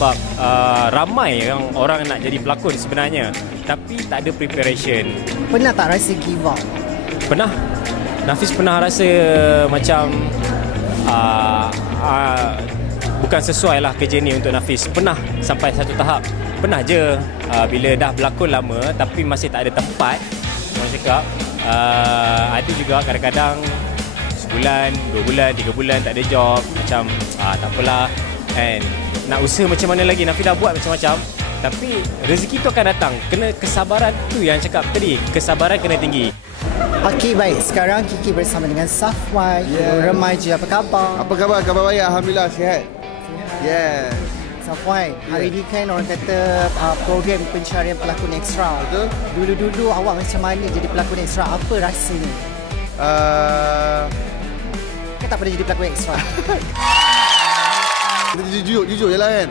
Sebab ramai yang orang nak jadi pelakon sebenarnya, tapi tak ada preparation. Pernah tak rasa give up? Pernah. Nafis pernah rasa macam bukan sesuai lah kerja ni untuk Nafis. Pernah sampai satu tahap. Pernah je bila dah berlakon lama tapi masih tak ada tempat. Orang cakap ada juga kadang-kadang sebulan, 2 bulan, 3 bulan tak ada job. Macam tak apalah kan. Nak usaha macam mana lagi, Nafis dah buat macam-macam. Tapi rezeki tu akan datang. Kena kesabaran tu yang cakap tadi. Kesabaran kena tinggi. Okey, baik. Sekarang Kiki bersama dengan Safwan. Remaja, apa khabar? Apa khabar? Khabar baik, alhamdulillah, sihat. Yeah. Safwan, hari ni kan orang kata program pencarian pelakon ekstra. Betul? Dulu-dulu awak macam mana jadi pelakon ekstra? Apa rasanya? Kan tak pernah jadi pelakon ekstra. Kita jujur je lah kan.